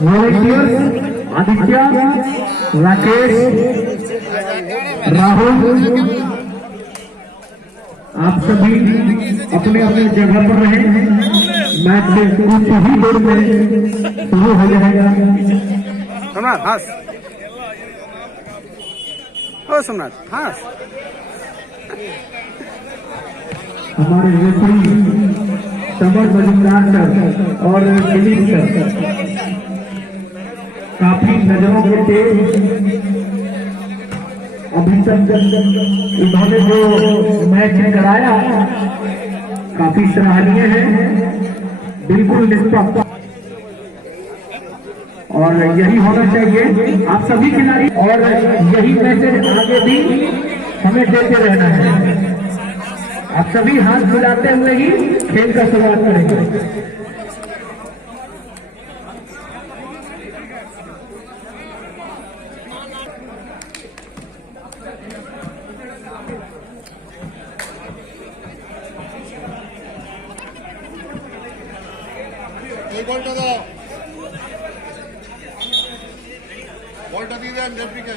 Volunteers Aditya, Rakesh, Rahul, आप सभी अपने अपने जगह पर रहें। मैच में कुछ ही देर में शुरू हो जाएगा। सोमनाथ हंस, ओ सोमनाथ हंस। हमारे रेफरी समर मजुमदार सर और दिलीप सर काफी नजरों के तेज अभी तक इन्होंने जो मैच कराया काफी सराहनीय है, बिल्कुल निष्पक्ष, और यही होना चाहिए आप सभी खिलाड़ी, और यही मैसेज आगे भी हमें देते रहना है। आप सभी हाथ मिलाते हुए ही खेल का शुरुआत करेंगे। বলটা দাও, বলটা দিয়ে দেন রেফরিকে।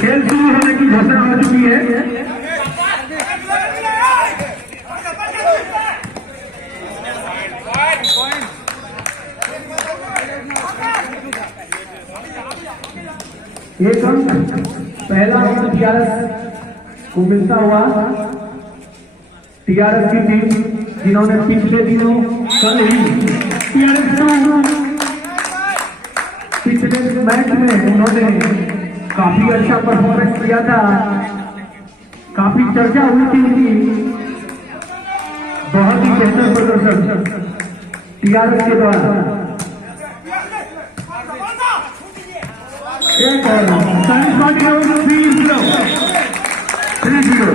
खेल शुरू होने की घोषणा हो चुकी है। एक अंक पहला अंक टीआरएस को मिलता हुआ, टीआरएस की टीम जिन्होंने पिछले दिनों कल ही पिछले मैच में उन्होंने काफी अच्छा परफॉर्मेंस किया था, काफी चर्चा हुई थी उनकी, बहुत ही बेहतर प्रदर्शन टीआरएस के द्वारा। एक और 3-0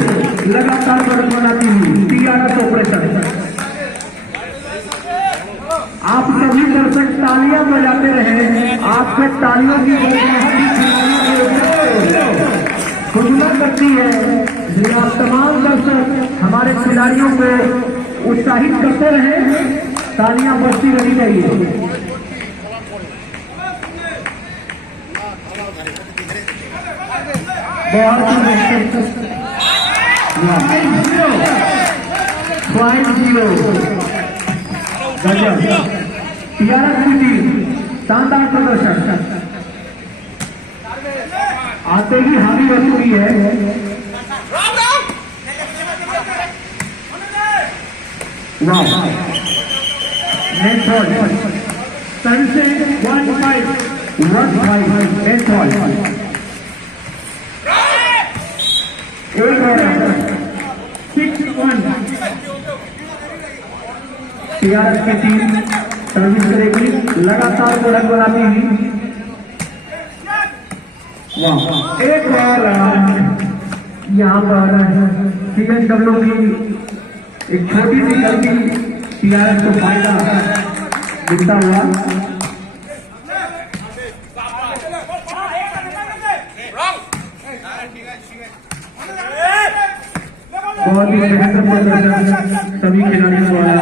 लगातार बढ़त बनाती हुई टीआरएस ऑपरेशन। आप सभी दर्शक तालियां बजाते रहे, आपसे तालियों की खुशबू करती है, जिसमें आप तमाम दर्शक हमारे खिलाड़ियों को उत्साहित करते रहे, तालियां बजती रहनी चाहिए। बहुत ही 5-0 गजब, टीआरएस की टीम शानदार प्रदर्शन आते ही हावी हो चुकी है। वाह, नेट बॉल सन से 1-5 नेट बॉल। एक और 6-1 टीआरएस की टीम सर्विस करेगी, लगातार बढ़त बनाती हुई। वाह, एक और यहाँ पर सीएनडब्ल्यू की एक छोटी सी गलती टीआरएस को फायदा मिलता हुआ। बहुत ही बेहतर प्रदर्शन सभी खिलाड़ियों द्वारा।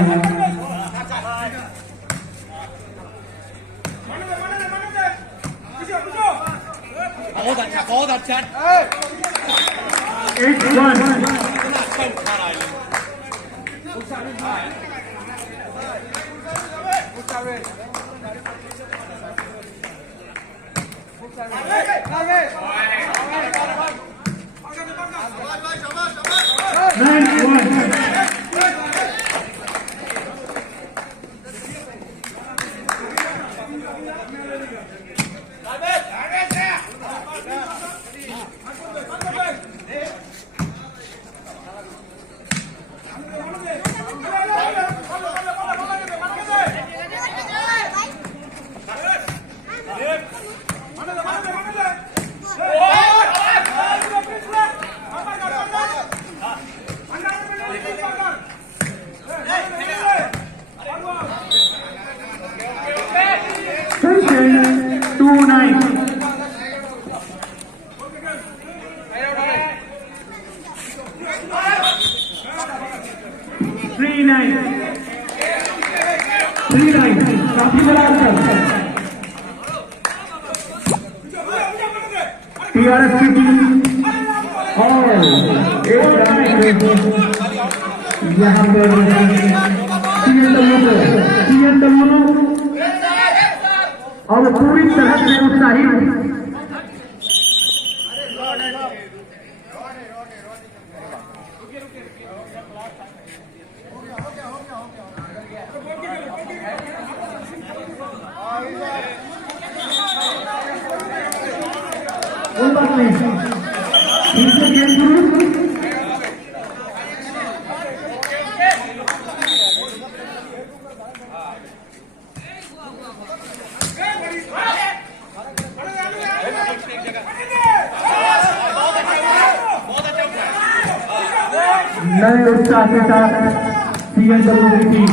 बहुत अच्छा 8-1 टीआरएस की टीम और एक यहाँ पर सीएनडब्ल्यू और पूरी तरह से उत्साहित कोई बात नहीं, फिर से गेम शुरू। नए उत्साह के साथ सीएनडब्ल्यू की टीम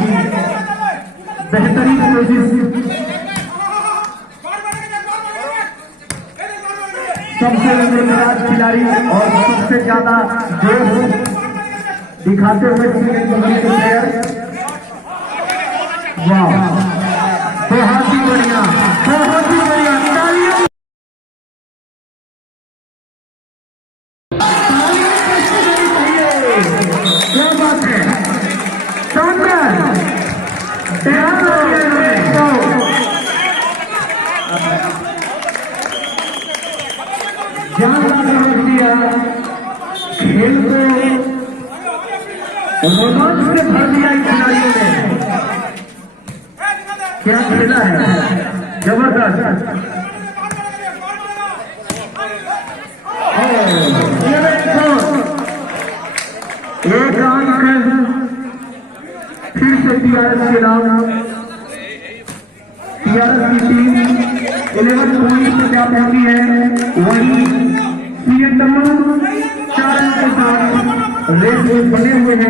बेहतरीन कोशिश, सबसे नंबरदार खिलाड़ी और सबसे ज्यादा जोश दिखाते हुए सीएनडब्ल्यू के प्लेयर। वाह, बहुत ही बढ़िया, बहुत ही बढ़िया, तालियां। क्या बात है, शानदार, ध्यान रखिए ध्यान रख दिया। खेल को रोमांच से भर दिया इन खिलाड़ियों ने। क्या खेला है, जबरदस्त। एक अंक फिर से टीआरएस के नाम। टीआरएस की टीम 11 पॉइंट पे जा पहुंची है, वही सीएनडब्ल्यू 4 अंक के साथ रेस में बने हुए हैं।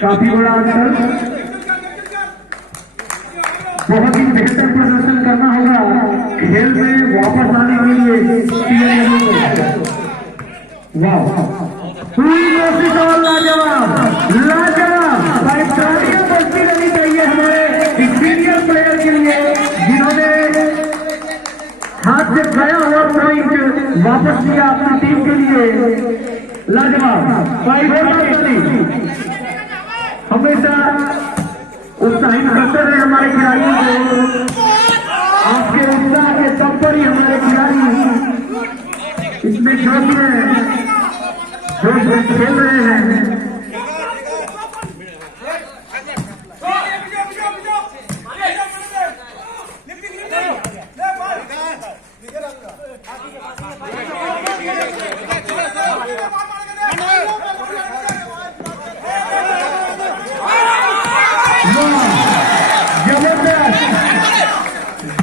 काफी बड़ा अंतर, बहुत ही बेहतर प्रदर्शन करना होगा खेल में वापस आने के लिए। वाह, पूरी कोशिश और लाजवाब, लाजवाब। भाई तालियां बजती रहनी चाहिए हमारे सीनियर प्लेयर के लिए, जिन्होंने हाथ से गया हुआ पॉइंट वापस दिया अपनी टीम के लिए। लाजवाब भाई, हमेशा उत्साहित करते रहे हमारे खिलाड़ियों को। आपके उत्साह के दम पर ही हमारे खिलाड़ी इतने जोश में खेल रहे हैं।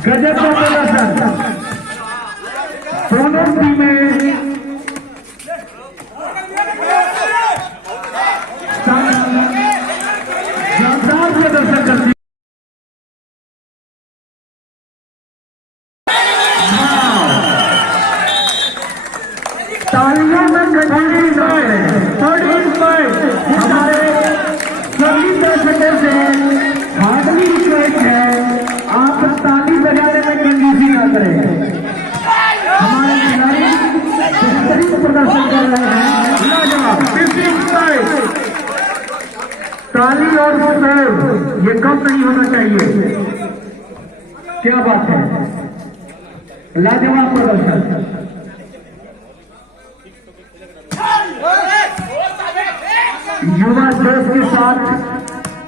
गजब का प्रदर्शन दोनों टीमें, शानदार प्रदर्शन करती। तालियों में कठिनाई हमारे सभी दर्शकों से हार्डली रिक्वेस्ट है, आप ताली बजाने में कंजूसी ना करें। हमारे खिलाड़ी बेहतरीन प्रदर्शन कर रहे हैं, लाजवाब। 15 ताली और शोर ये कम नहीं होना चाहिए। क्या बात है, लाजवाब प्रदर्शन। युवा जोश के साथ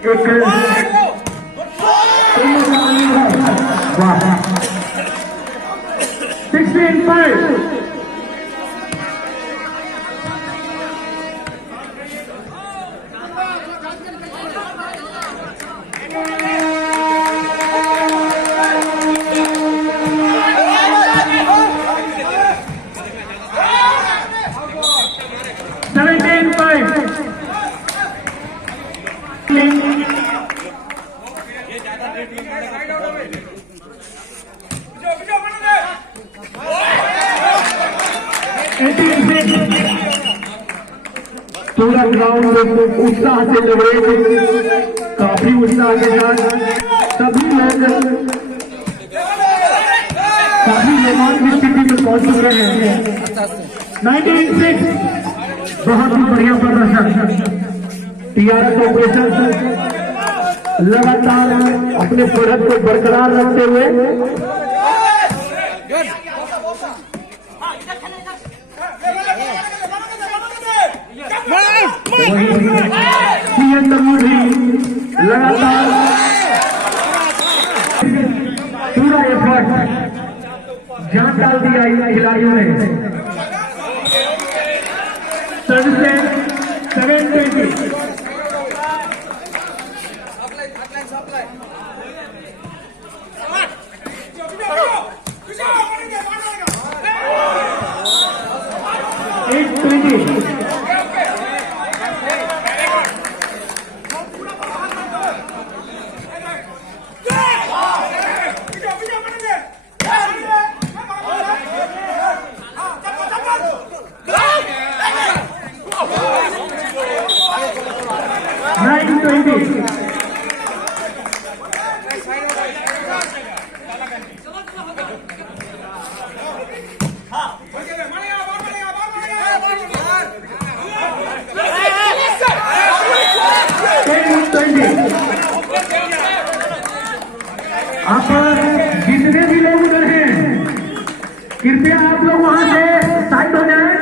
एक वाह, 16-5। पूरा ग्राउंड उत्साह से लगे, काफी उत्साह के साथ सभी लोग काफी मेहमान की स्थिति में पहुंच चुके हैं। 96 बहुत ही बढ़िया प्रदर्शन। टीआरएस ऑपरेशन लगातार अपने बढ़त को बरकरार रखते हुए सीएनडब्ल्यू भी लगातार पूरा एफर्ट जान डाल दिया इन खिलाड़ियों ने। 720 820 920 आप जितने भी लोग उधर हैं कृपया आप लोग वहां से साइड हो जाएं।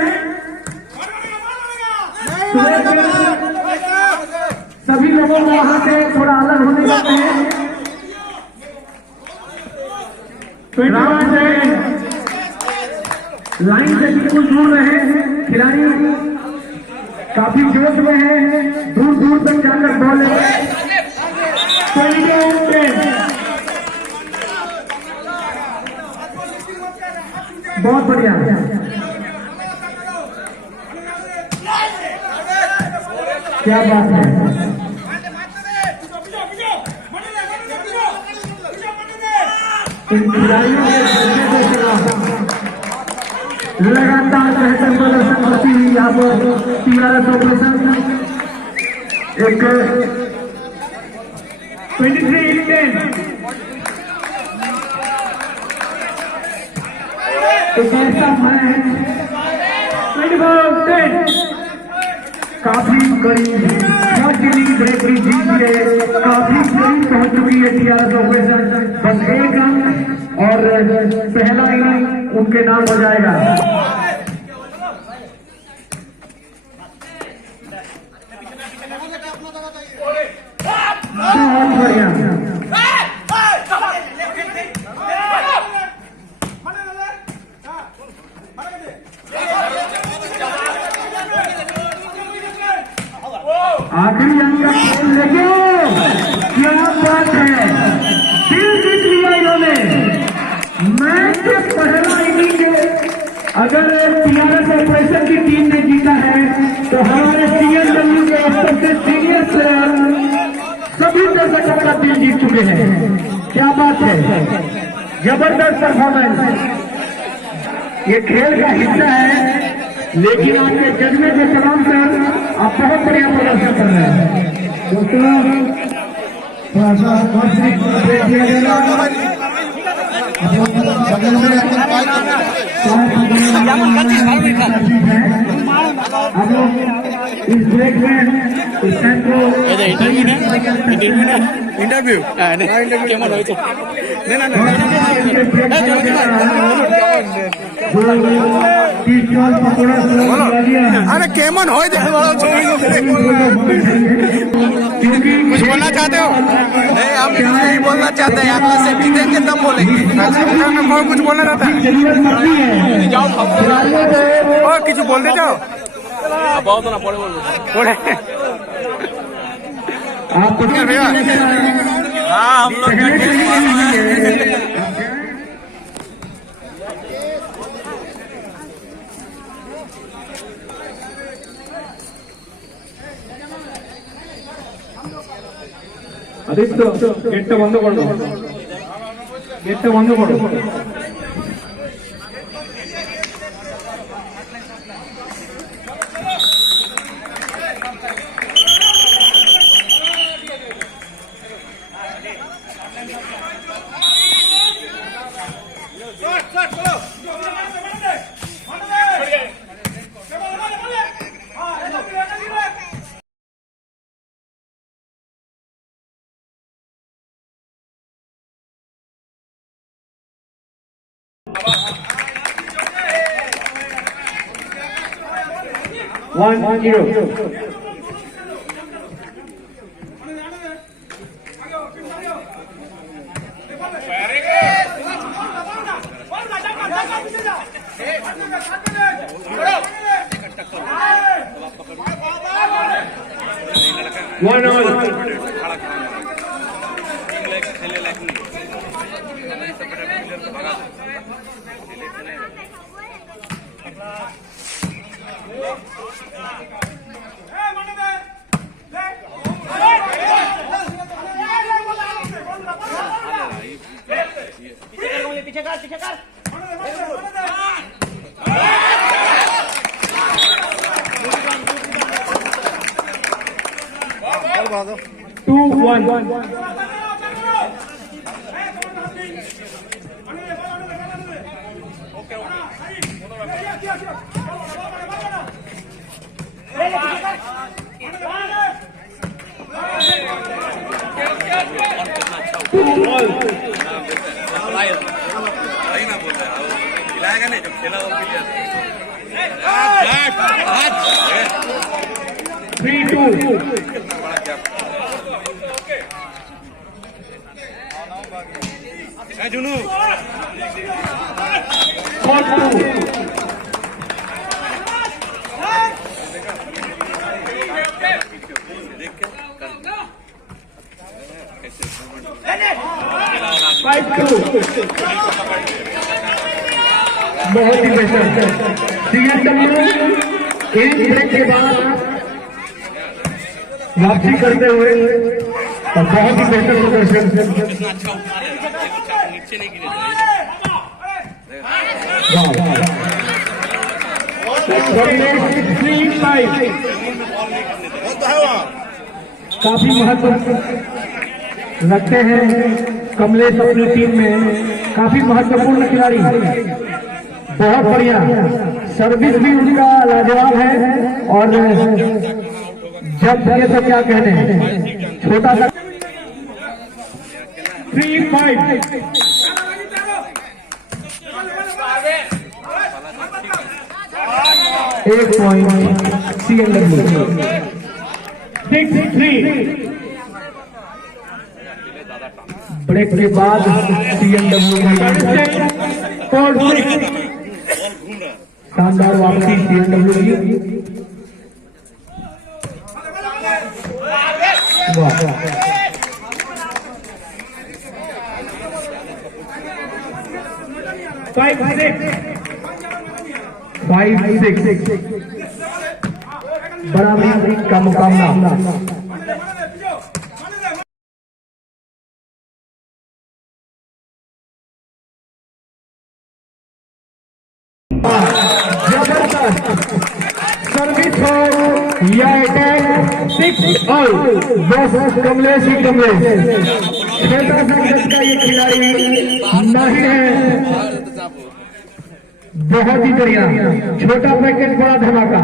सभी लोगों को वहां से थोड़ा अलग होने जाते हैं। लाइन से बिल्कुल दूर रहे। खिलाड़ी काफी जोश में है, दूर दूर तक जाकर बॉल बहुत बढ़िया। क्या बात है। इन खिलाड़ियों के लगातार बेहतर प्रदर्शन करती हुई यहाँ पर टीआरएस ऑपरेशन एक 23-10 एक ऐसा है 24-10 काफी करीब ब्रेकरी जीत गए, काफी करीब पहुंच चुकी है टीआरएस ऑपरेशन। बस एक अंक और पहला इनिंग उनके नाम हो जाएगा। बहुत बढ़िया। आखिरी अंक लेके क्या बात है, दिल जीत लिया इन्होंने। मैच के पहला इनिंग अगर टीआरएस ऑपरेशन की टीम ने जीता है तो हमारे सीएनडब्ल्यू के सबसे सीनियर प्लेयर सभी दर्शकों का दिल जीत चुके हैं। क्या बात है, जबरदस्त परफॉर्मेंस। ये खेल का हिस्सा है, लेकिन आपके जजमें के सलाम कर आप बहुत बढ़िया प्रदर्शन कर रहे हैं। दोस्तों थोड़ा सा ब्रेक दिया जाएगा। हम लोग इस ब्रेक में इस टाइम को इंटरव्यू अरे केमन हो कुछ बोलना चाहते हो? नहीं, हम नहीं बोलना चाहते हैं। अगला से जीतेंगे तब बोलेंगे। कुछ बोलना चाहता है और कुछ बोलते जाओ। बहुत ना पड़े बोले आप भैया। हाँ, हम लोग আদিত্য গেটটা বন্ধ করো, গেটটা বন্ধ করো। 1-0. One all. पीछे कर 2-1. खिलाएगा नहीं जब खेला वो 3-2. जुनू 4-2. बहुत ही बेहतर सीएसडब्ल्यू एक ब्रेक के बाद वापसी करते हुए और बहुत ही बेहतर प्रदर्शन अच्छा उठा रहे नीचे नहीं गिरे काफी महत्व रखते हैं कमलेश अपनी टीम में, काफी महत्वपूर्ण खिलाड़ी, बहुत बढ़िया सर्विस भी उनका लाजवाब है और जब ये तो क्या कहने हैं, छोटा सा 3-5. एक पॉइंट सीएनडब्ल्यू 6-3. ब्रेक के बाद सीएनडब्ल्यू शानदार वापसी सीएनडब्ल्यू की. फाइव सिक्स बराबरी का मुकाबला. जबरदस्त सर्विस हो या अटैक 6 ऑल. बस कमलेश ही कमलेश, छोटा सा गज का ये खिलाड़ी नहीं है, बहुत ही बढ़िया. छोटा पैकेट बड़ा धमाका,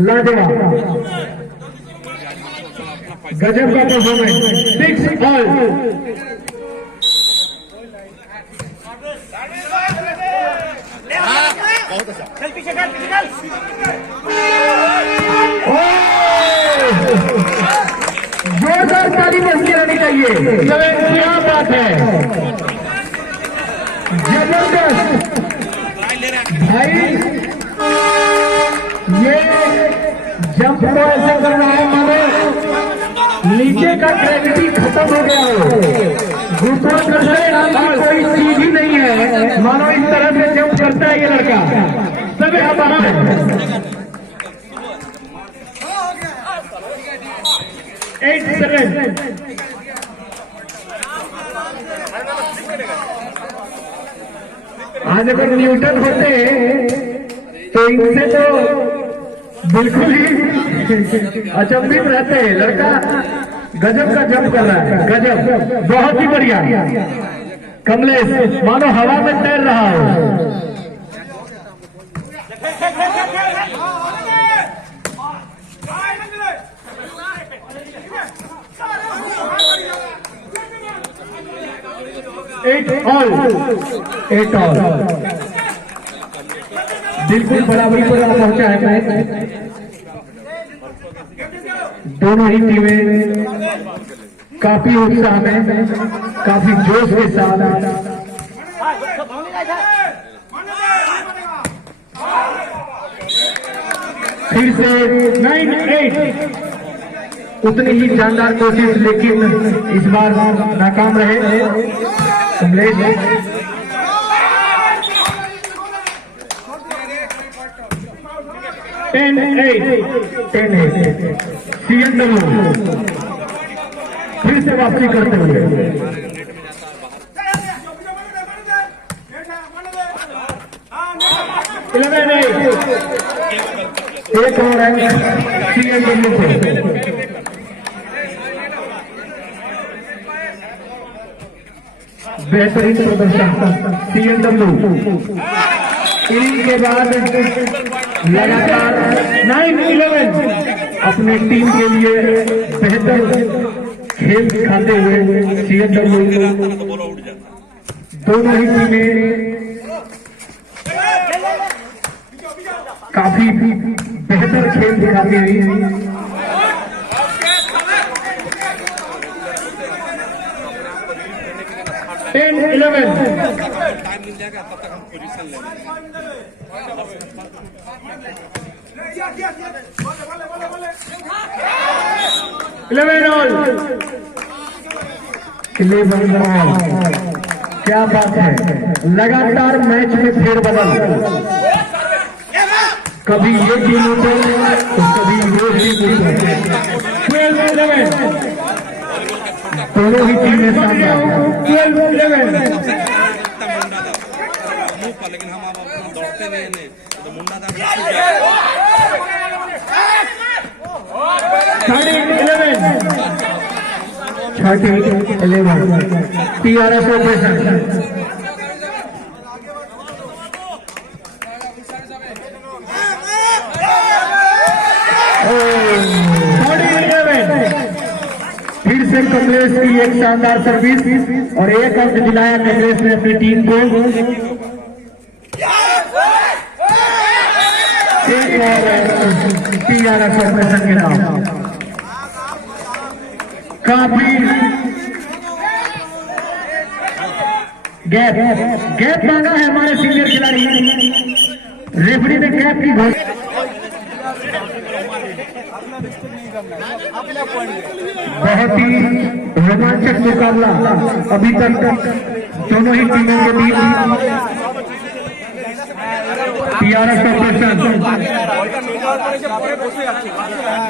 लाजवाब गजब का परफॉर्मेंस. 6 ऑल. चल पीछे कर जोरदार ताली बजती रहनी चाहिए. क्या बात है, जबरदस्त भाई. ये जंप को ऐसा कर रहा है मानो नीचे का ग्रेविटी खत्म हो गया हो, गुरुत्वाकर्षण नाम की कोई चीज ही नहीं है, मानो इस तरह से जंप करता है ये लड़का. सब यहाँ है 8-7. आज अगर न्यूटन होते तो इनसे तो बिल्कुल ही अचंभित रहते हैं. लड़का गजब का जंप कर रहा है, गजब, बहुत ही बढ़िया. कमलेश मानो हवा में तैर रहा हो. At all. बिल्कुल बराबरी पर पहुंचा है मैच। दोनों ही टीमें काफी उत्साह में, काफी जोश के साथ फिर से 9-8 उतनी ही शानदार कोशिश, लेकिन इस बार नाकाम रहे कमलेश। 10-8 CNW फिर से वापसी करते हुए एक और है CNW से। बेहतरीन प्रदर्शन CNW इनिंग के बाद लगातार 9-11 अपने टीम के लिए बेहतर खेल दिखाते हुए CNW दोनों ही टीमें काफी बेहतर खेल दिखाती हुई 11 क्या बात है, लगातार मैच में फेरबदल, कभी ये टीम उठे तो कभी ये टीम उठे। 12-11 दोनों ही टीमें सामने। 12-11 लेकिन हम अब अपना दौड़ते नहीं तो मुंडा 30-11 TRS ऑपरेशन। फिर से कमलेश की एक शानदार सर्विस और एक अंक दिलाया कमलेश ने अपनी टीम को। एक और TRS ऑपरेशन के नाम काफी गैप मांगा है हमारे सीनियर खिलाड़ी। रेफरी ने गैप की घोषणा। बहुत ही रोमांचक मुकाबला अभी तक दोनों ही टीमों के बीच। TRS ऑपरेशन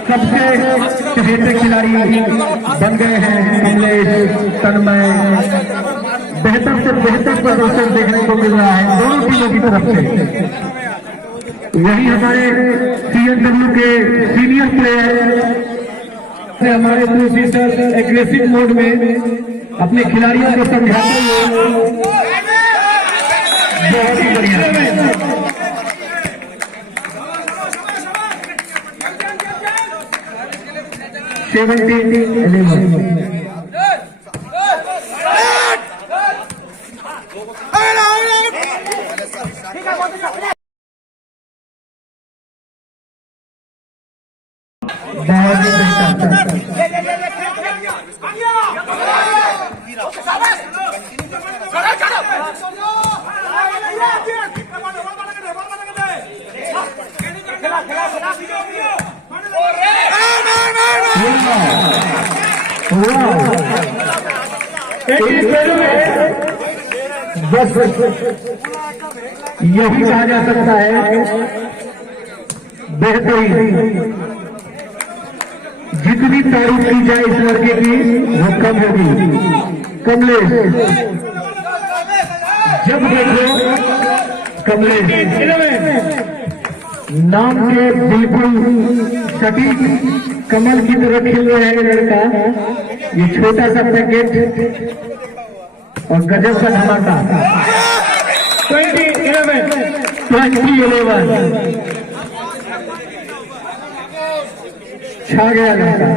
सबसे चहेते खिलाड़ी बन गए हैं कमलेश, तन्मय। बेहतर से बेहतर प्रदर्शन देखने को मिल रहा है दोनों टीमों की तरफ से। यही हमारे CNW के सीनियर प्लेयर हमारे दूसरी सर एग्रेसिव मोड में अपने खिलाड़ियों को समझाते हुए बहुत ही बढ़िया। 17-11 बहुत ही बस यही कहा जा सकता है बेहतरीन। जितनी तारीफ की जाए इस लड़के की वो कम होगी। कमलेश जब देखो कमलेश नाम के बिल्कुल सटीक कमल की तरह खेल रहे हैं लड़का। ये छोटा सा पैकेट और गजब का धमाका। 20-11 छा गया लड़का।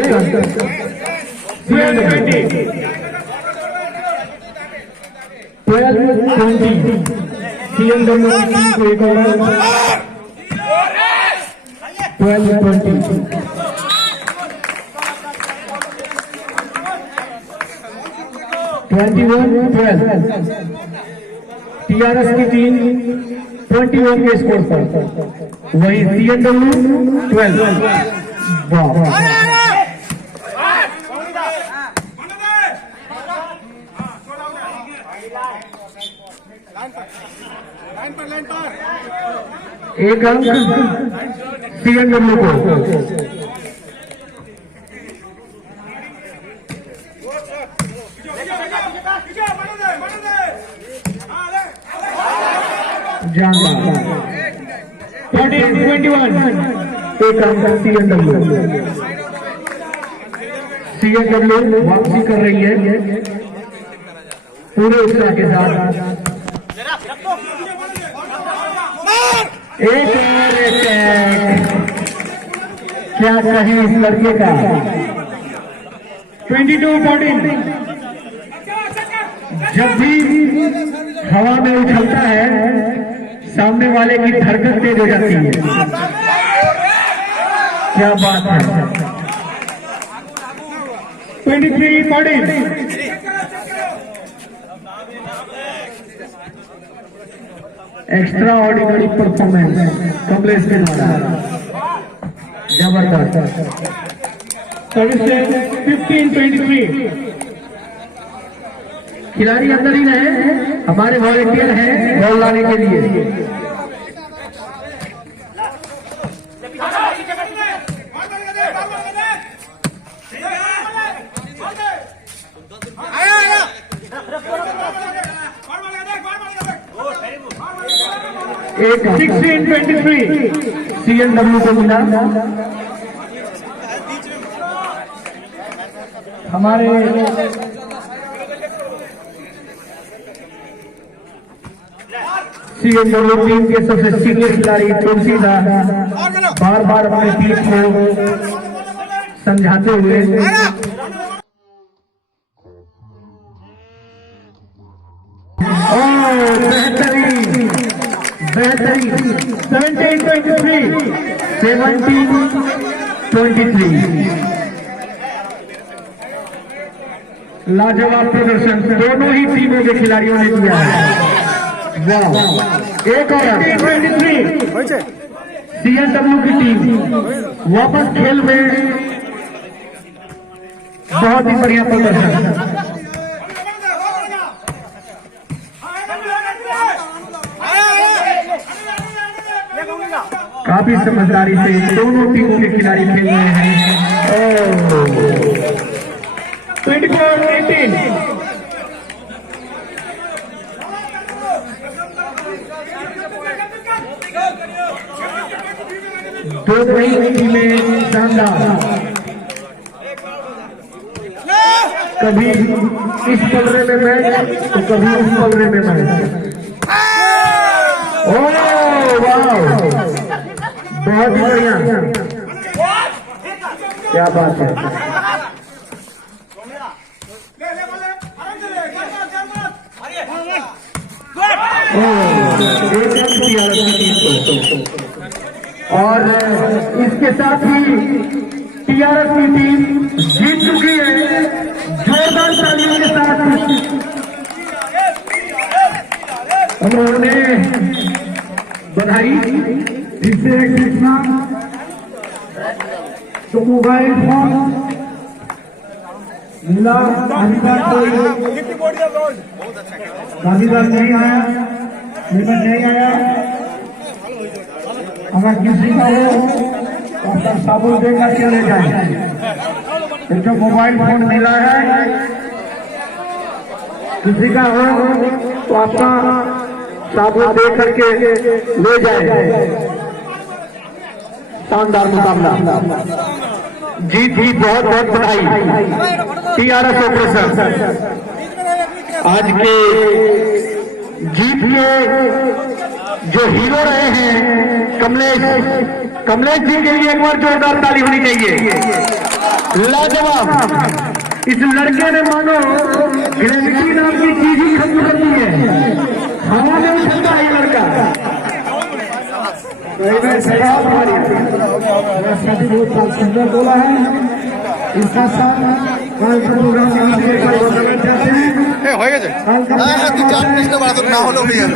एक रन। 12-20 CNW की टीम को एक ओवर। 12-20 21-12 TRS की टीम 21 के स्कोर पर, वही CNW 12। वाह, एक अंक CNW को। जांगा 13-21 एक अंक CNW वापसी कर रही है पूरे उत्साह के साथ। एक और अटैक, क्या कहें इस लड़के का। 22-14 जब भी हवा में उछलता है सामने वाले की धड़कन तेज हो जाती है। क्या बात है। 23-14 एक्स्ट्रा ऑर्डिनरी परफॉर्मेंस कमलेश के द्वारा, जबरदस्त। 15-23 खिलाड़ी अंदर ही रहे, हमारे वॉलंटियर हैं बॉल लाने के लिए। एक 16-23 CNW को मिला। हमारे CNW टीम के सबसे सीनियर खिलाड़ी तुलसीदास बार बार अपनी टीम को समझाते हुए बेहतरीन 17-23 लाजवाब प्रदर्शन दोनों ही टीमों के खिलाड़ियों ने किया है। वाह, एक और 23 CNW की टीम वापस खेल में, बहुत ही बढ़िया प्रदर्शन। काफी समझदारी से दोनों टीमों के खिलाड़ी खेल रहे हैं। 24-18 दो नई टीमें शानदार, कभी इस पलरे में मैच तो कभी उस पलरे में मैच। ओह वाह, बहुत ही बढ़िया, क्या बात है। और इसके साथ ही TRS की टीम जीत चुकी है। जोरदार तालियों के साथ उन्होंने बधाई। जिससे कृष्णा तो मोबाइल फोन मिला, गांधीदार नहीं आया, पेमेंट नहीं आया। अगर किसी का हो तो अपना साबुन देकर चले जाए। जो मोबाइल फोन मिला है, किसी का हो तो अपना साबुन दे करके ले जाए। शानदार मुकाबला, जीत ही बहुत बहुत बधाई। TRS ऑपरेशन आज के जीत के जो हीरो रहे हैं कमलेश जी के लिए एक बार जोरदार ताली होनी चाहिए। लाजवाब, इस लड़के ने मानो ग्रेविटी नाम की चीज ही खत्म कर दी है, हवा में उछलता है ये लड़का। बहुत सुंदर बोला है, इसका साथ प्रोग्राम হয়ে গেছে। হ্যাঁ হ্যাঁ 2-4 মিনিট বাড়াতো না হলেও হয়ে যাবে।